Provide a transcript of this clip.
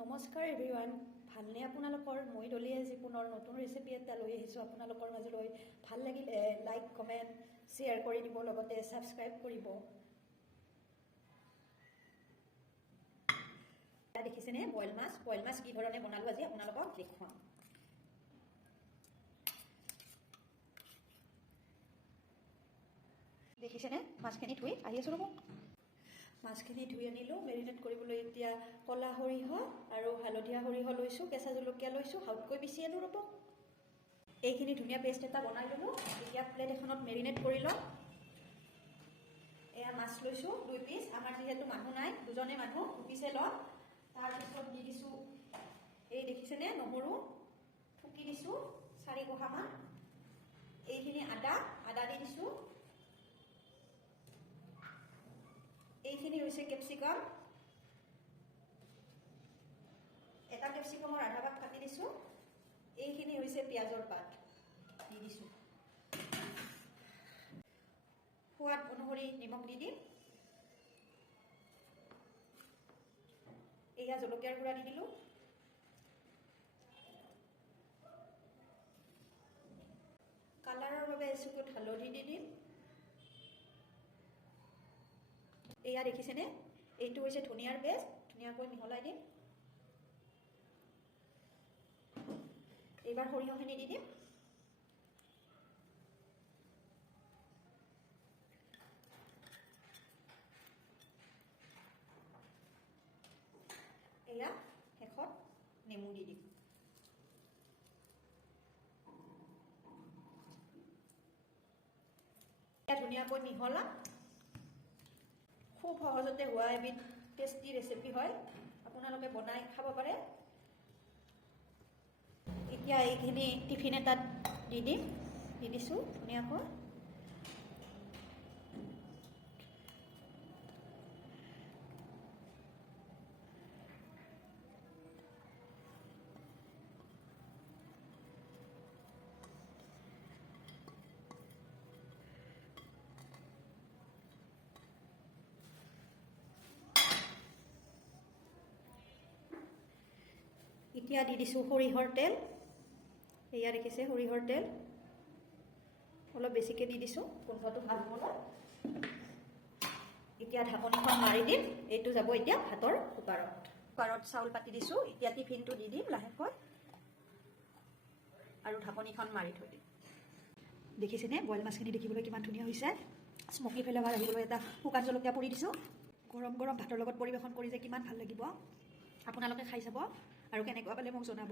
নমস্কাৰ এভৰিৱান, ভালনে আপোনালোকৰ? মই ডলি আজি পুনৰ নতুন ৰেচিপি এটা লৈ আহিছোঁ আপোনালোকৰ মাজলৈ। ভাল লাগিলে লাইক, কমেণ্ট, শ্বেয়াৰ কৰি দিব, লগতে ছাবস্ক্ৰাইব কৰিব। দেখিছেনে বইল মাছ কি ধৰণে বনালোঁ আজি আপোনালোকক দেখুৱাম। দেখিছেনে মাছখিনি ধুই আহি আছোঁ ৰ'ব। মাছখিনি ধুই আনিলোঁ। মেৰিনেট কৰিবলৈ এতিয়া ক'লা সৰিয়হ আৰু হালধীয়া সৰিয়হ লৈছোঁ, কেঁচা জলকীয়া লৈছোঁ, হাউতকৈ পিচি আনো ৰ'ব। এইখিনি ধুনীয়া পেষ্ট এটা বনাই ল'লোঁ। এতিয়া প্লেট এখনত মেৰিনেট কৰি লওঁ। এয়া মাছ লৈছোঁ 2 পিচ, আমাৰ যিহেতু মানুহ নাই, 2জনে মানুহ, 2 পিচে লওঁ। তাৰপিছত দি দিছোঁ, এই দেখিছেনে নহৰু টুকি দিছোঁ 4 কোহামান। এইখিনি আদা দি দিছোঁ। এইখিনি হৈছে কেপচিকাম, এটা কেপচিকামৰ আধা ভাগ কাটি দিছোঁ। এইখিনি হৈছে পিঁয়াজৰ পাত দি দিছোঁ। সোৱাদ অনুসৰি নিমখ দি দিম। এয়া জলকীয়াৰ গুড়া দি দিলোঁ। কালাৰৰ বাবে এচুকুট হালধি দি দিম। এয়া দেখিছেনে, এইটো হৈছে ধনিয়াৰ পেষ্ট, ধুনীয়াকৈ মিহলাই দিম। এইবাৰ সৰিয়হখিনি দি দিম। এয়া শেষত নেমু দি দিম। ধুনীয়াকৈ মিহলাম। খুব সহজতে হোৱা এবিধ টেষ্টি ৰেচিপি হয়, আপোনালোকে বনাই খাব পাৰে। এতিয়া এইখিনি টিফিন এটাত দি দিছোঁ ধুনীয়াকৈ। এতিয়া দি দিছোঁ সৰিয়হৰ তেল। এয়া দেখিছে সৰিয়হৰ তেল, অলপ বেছিকৈ দি দিছোঁ গোন্ধটো ভাল হ'বলৈ। এতিয়া ঢাকনিখন মাৰি দিম। এইটো যাব এতিয়া ভাতৰ কুকাৰত চাউল পাতি দিছোঁ। এতিয়া টিফিনটো দি দিম লাহেকৈ আৰু ঢাকনিখন মাৰি থৈ দিম। দেখিছেনে বইল মাছখিনি দেখিবলৈ কিমান ধুনীয়া হৈছে। স্মকি ফ্লেভাৰ আহিবলৈ এটা শুকান জলকীয়া পুৰি দিছোঁ। গৰম গৰম ভাতৰ লগত পৰিৱেশন কৰি যে কিমান ভাল লাগিব। আপোনালোকে খাই চাব আৰু কেনেকুৱা পালে মোক জনাব।